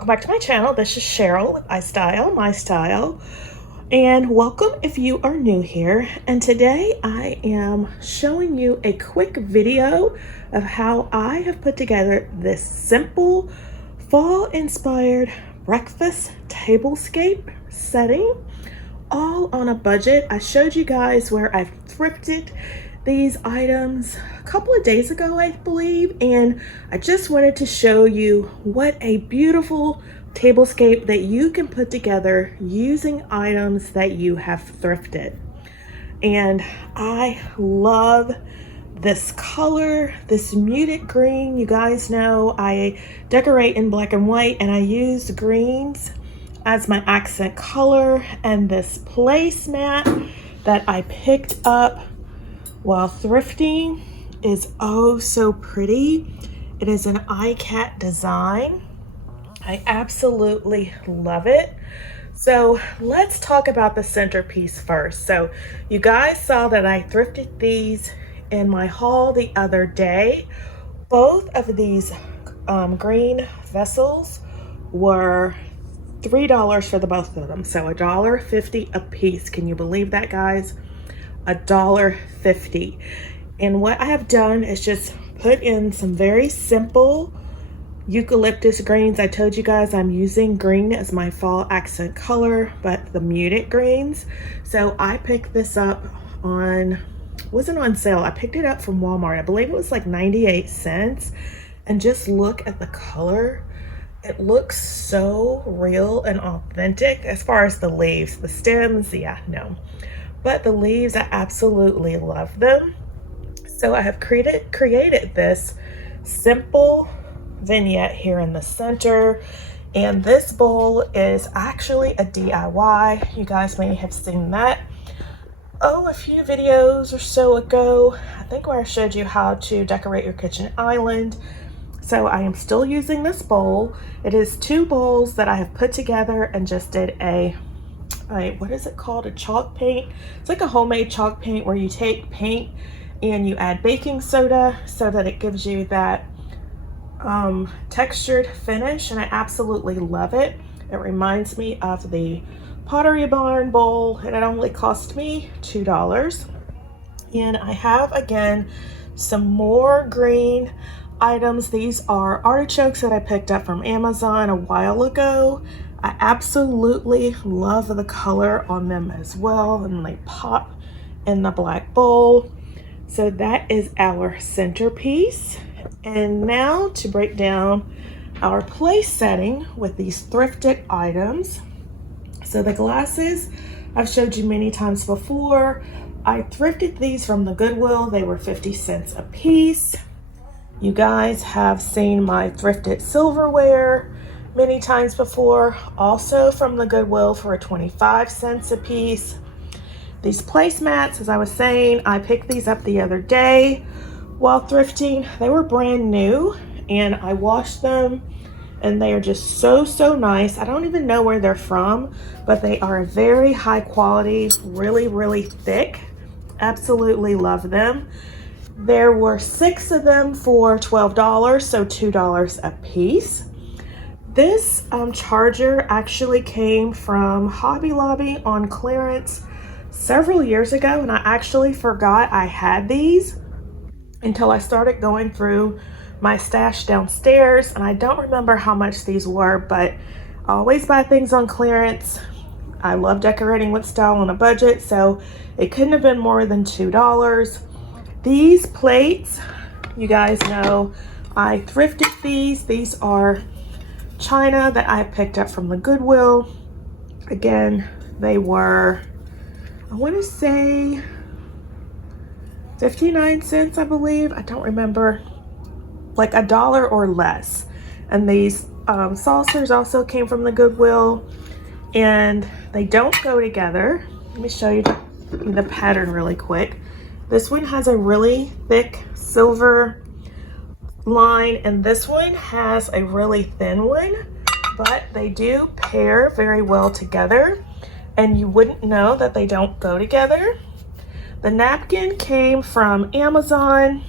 welcome back to my channel. This is Cheryl with iStylEmystyle, and welcome if you are new here. And today I am showing you a quick video of how I have put together this simple fall-inspired breakfast tablescape setting, all on a budget. I showed you guys where I've thrifted these items a couple of days ago, I believe, and I just wanted to show you what a beautiful tablescape that you can put together using items that you have thrifted. And I love this color, this muted green. You guys know I decorate in black and white, and I use greens as my accent color. And this placemat that I picked up while thrifting is oh so pretty. It is an iCat design. I absolutely love it. So let's talk about the centerpiece first. So you guys saw that I thrifted these in my haul the other day. Both of these green vessels were $3 for the both of them. So $1.50 a piece. Can you believe that, guys? $1.50. And what I have done is just put in some very simple eucalyptus greens. I told you guys I'm using green as my fall accent color, but the muted greens. So I picked this up on, wasn't on sale. I picked it up from Walmart. I believe it was like 98 cents. And just look at the color. It looks so real and authentic as far as the leaves. The stems, yeah, no. But the leaves, I absolutely love them. So I have created this simple vignette here in the center. And this bowl is actually a DIY. You guys may have seen that a few videos or so ago. I think where I showed you how to decorate your kitchen island. So I am still using this bowl. It is two bowls that I have put together and just did a what is it called? A chalk paint. It's like a homemade chalk paint where you take paint and you add baking soda so that it gives you that textured finish, and I absolutely love it. It reminds me of the Pottery Barn bowl, and it only cost me $2. And I have, again, some more green items. These are artichokes that I picked up from Amazon a while ago. I absolutely love the color on them as well, and they pop in the black bowl. So that is our centerpiece. And now to break down our place setting with these thrifted items. So the glasses, I've showed you many times before. I thrifted these from the Goodwill. They were 50 cents a piece. You guys have seen my thrifted silverware many times before, also from the Goodwill for 25 cents a piece. These placemats, as I was saying, I picked these up the other day while thrifting. They were brand new and I washed them, and they are just so nice. I don't even know where they're from, but they are very high quality, really thick. Absolutely love them. There were 6 of them for $12, so $2 a piece. This charger actually came from Hobby Lobby on clearance several years ago, and I actually forgot I had these until I started going through my stash downstairs, and I don't remember how much these were, but I always buy things on clearance. I love decorating with style on a budget, so it couldn't have been more than $2. These plates, you guys know I thrifted these. These are china that I picked up from the Goodwill. Again, they were, I want to say 59 cents, I believe. I don't remember, like $1 or less. And these saucers also came from the Goodwill, and they don't go together. Let me show you the pattern really quick. This one has a really thick silver line, and this one has a really thin one, but they do pair very well together, and you wouldn't know that they don't go together. The napkin came from Amazon.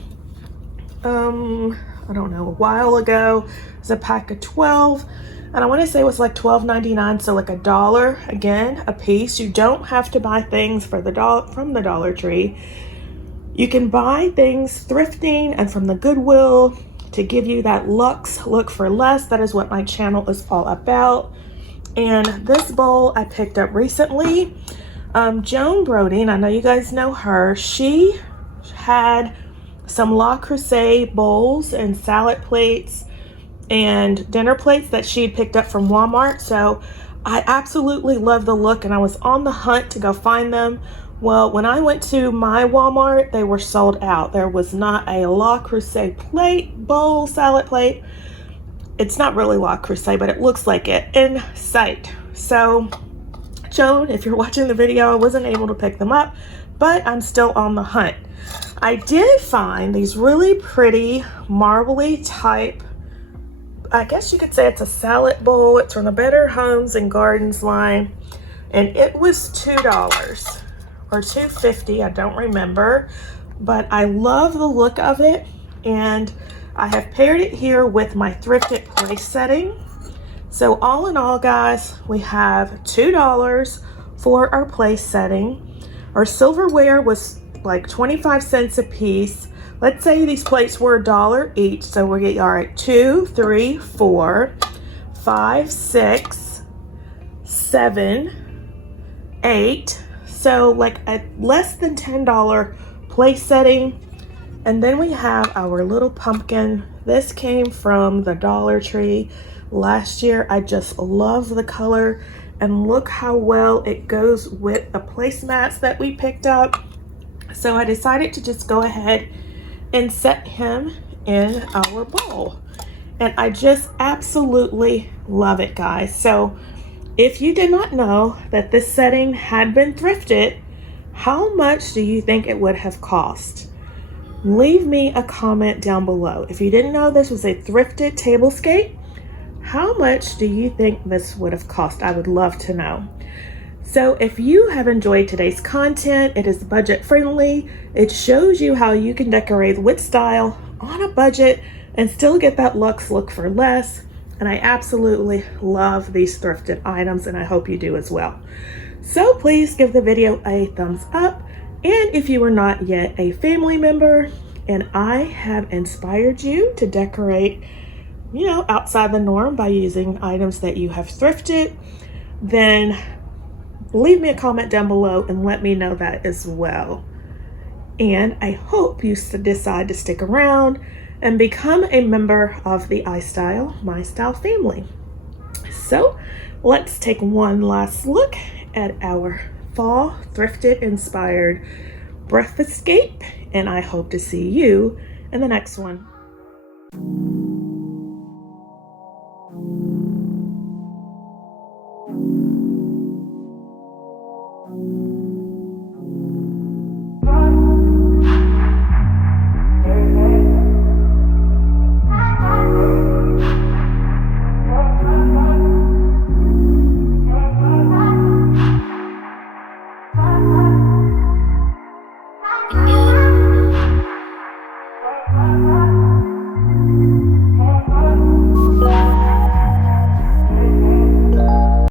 I don't know, a while ago. It was a pack of 12. and I want to say it was like $12.99, so like $1 again a piece. You don't have to buy things for the from the Dollar Tree. You can buy things thrifting and from the Goodwill to give you that luxe look for less. That is what my channel is all about. And this bowl I picked up recently. Joan Brody, I know you guys know her, she had some Le Creuset bowls and salad plates and dinner plates that she had picked up from Walmart. So I absolutely love the look, and I was on the hunt to go find them. Well, when I went to my Walmart, they were sold out. There was not a Le Creuset plate, bowl, salad plate. It's not really Le Creuset, but it looks like it in sight. So Joan, if you're watching the video, I wasn't able to pick them up, but I'm still on the hunt. I did find these really pretty marbly type, I guess you could say it's a salad bowl. It's from the Better Homes and Gardens line, and it was $2 or $2.50, I don't remember, but I love the look of it, and I have paired it here with my Thrifted place setting. So all in all, guys, we have $2 for our place setting. Our silverware was like 25 cents a piece. Let's say these plates were $1 each, so we get, all right, 2, 3, 4, 5, 6, 7, 8. So like a less than $10 place setting. And then we have our little pumpkin. This came from the Dollar Tree last year. I just love the color, and look how well it goes with the placemats that we picked up. So I decided to just go ahead and set him in our bowl, and I just absolutely love it, guys. So if you did not know that this setting had been thrifted, how much do you think it would have cost? Leave me a comment down below. If you didn't know this was a thrifted tablescape, how much do you think this would have cost? I would love to know. So if you have enjoyed today's content, it is budget friendly. It shows you how you can decorate with style on a budget and still get that luxe look for less. And I absolutely love these thrifted items, and I hope you do as well. So please give the video a thumbs up. And if you are not yet a family member and I have inspired you to decorate, you know, outside the norm by using items that you have thrifted, then leave me a comment down below and let me know that as well. And I hope you decide to stick around and become a member of the iStyle family. So let's take one last look at our fall thrifted inspired breakfast scape, and I hope to see you in the next one.